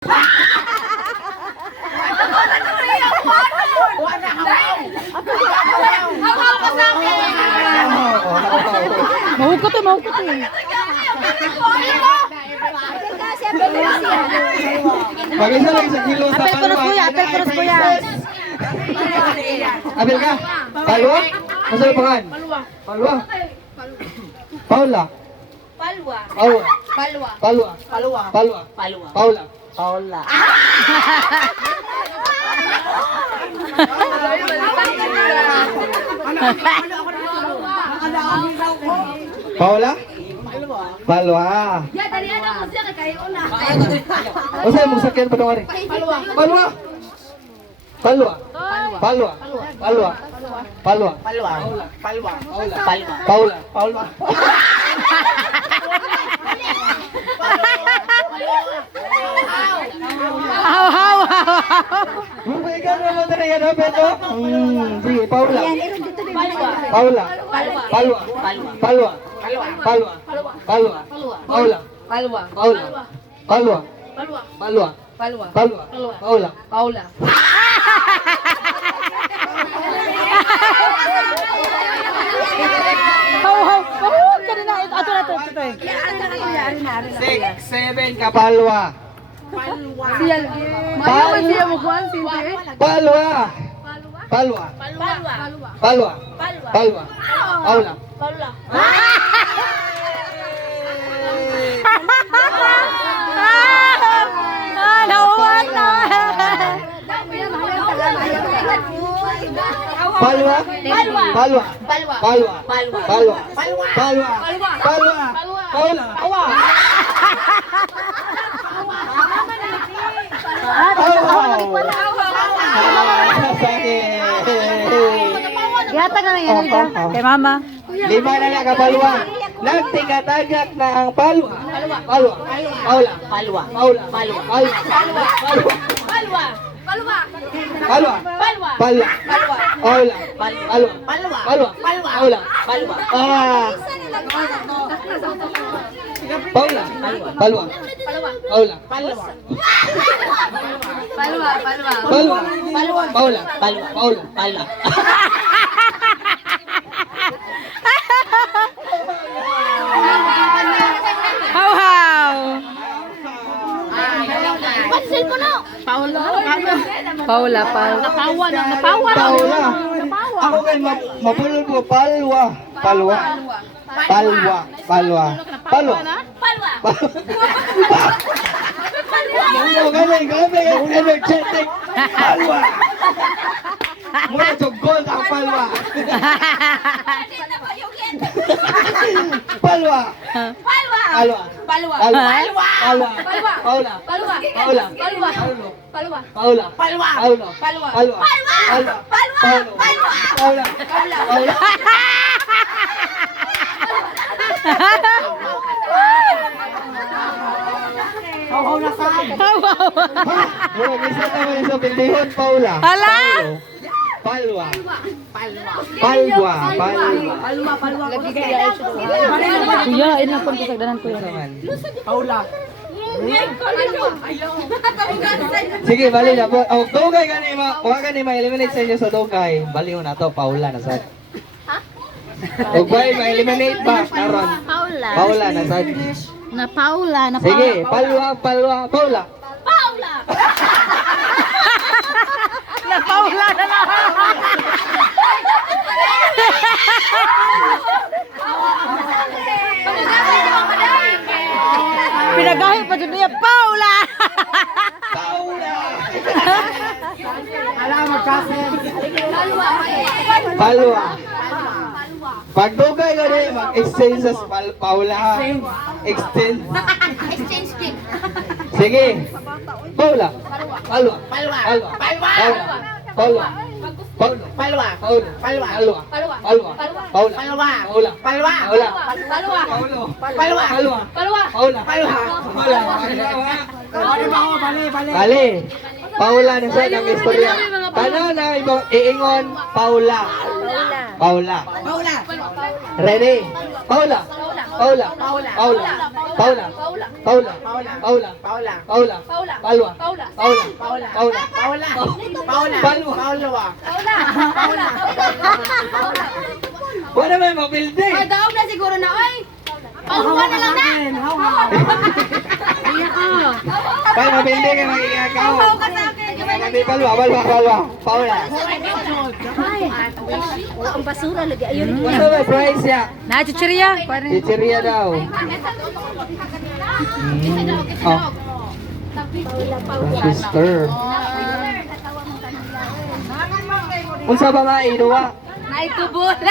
Mahukot eh, mahukot eh. Mag-isa lang sa kilo sa Apel ko palwa. kuya, apel ko kuya. Apel ka? Palwa? Masa yung pangan? Palwa. Paula. Palwa. Paula. Palwa. Palwa. Palwa. Palwa. Palwa. Paula. Paula. Paula? Palwa. Ya, dari ada ko siya kay una. O sa'yo, magsakyan pa itong ari. Palwa. Palwa. Palwa. Palwa. Palwa. Palwa. Palwa. Palwa. Palwa. Paula. Paula. Haw, haw, haw. Bumay ka naman na yan, ha, Beto? Sige, Paula. Palwa. Paula. Palwa. Palwa. Palwa. Palwa. Palwa. Paula. Palwa. Paula. Palwa. Palwa. Palwa. Palwa. Palwa. Paula. Paula. Haw, haw. Mahukot ka na. Ato na to. Ito eh. 6, 7 ka, Palwa. Siya. Mayo siya mo kuan sinte. Palwa. Palwa. Palwa. Palwa. Palwa. Palwa. Paula. Paula. Nauwan na. Palwa. Palwa. Palwa. Palwa. Palwa. Palwa. Palwa. Palwa. Palwa. Palwa. Paula. Paula. Gata ka na yan. Kay mama. 5 na lang ka, Palwa. Nagtigatagak na ang Palwa. Palwa. Paula. Palwa. Paula. Palwa. Palwa. Palwa. Palwa. Palwa. Palwa. Palwa. Palwa. Palwa. Paula. Palwa. Palwa. Palwa. Palwa. Palwa. Paula. Palwa. Paula. Palwa. Palwa. Paula. Palwa. Palwa. Palwa. Palwa. Palwa. Paula. Palwa. Paula. Palwa. Haw, haw. Pansin mo na. Paula. Paula, Paula. Napawa na. Napawa. Paula. Ako kay mapulol ko. Palwa. Palwa. Palwa. Palwa. Palwa. Palwa. Ano galing? Grabe yung energetic. Palwa. Muna to gold ang palwa. Palwa. Palwa. Palwa. Palwa. Palwa. Palwa. Palwa. Palwa. Paula. Palwa. Paula. Palwa. Paulo. Palwa. Paula. Palwa. Paula. Palwa. Palwa. Palwa. Paula. Palwa. Paula. Palwa. Paula. Haw, haw. Muna bisa naman sa pindihon, Paula. Hala! Palwa. Palwa. Palwa. Kuya, ina pang kasagdanan kuya. Sige, bali na po. Oh, dugay ka ni huwag ka ni ma-eliminate sa inyo sa dugay. Bali na to, Paula na sad. Huwag ba ma-eliminate ba? Karon. Paula. Paula na sad. Na Paula, na Paula. Sige, Palwa, Palwa, Paula. Paula. Na Paula na lang. Pinagahi pa dyan niya, Paula! Paula. Palwa. Palwa. Pag dugay ka rin, mag-exchange sa Paula. Exchange. Exchange gift. Sige. Paula. Palwa. Palwa. Palwa. Palwa. Paula. Paula. Palwa. Paula. Palwa. Palwa. Palwa. Palwa. Paula. Palwa. Paula. Palwa. Paula. Palwa. Paulo. Palwa. Palwa. Palwa. Paula. Palwa. Paula. Bali. Paula na sa ng istorya. Ano na ibang iingon? Paula. Paula. Paula. Ready? Paula. Paula. Paula. Paula. Paula. Paula. Paula. Paula. Paula. Paula. Paula. Palwa. Paula. Paula. Paula. Paula. Paula. Paula. Palwa. Paula. Paula. Wala may mabilding. Ay, daog na siguro na, oy. Paula na lang na. Pal, mabilding ka magigagaw. Haw ka sa akin. Hindi, Palwa. Palwa. Palwa. Paula. Ang basura lagi. Ayun. Basta may price ya. Na, chichirya. Chichiria daw. Oh. Sister. Unsa ba nga inuwa? Naitubula.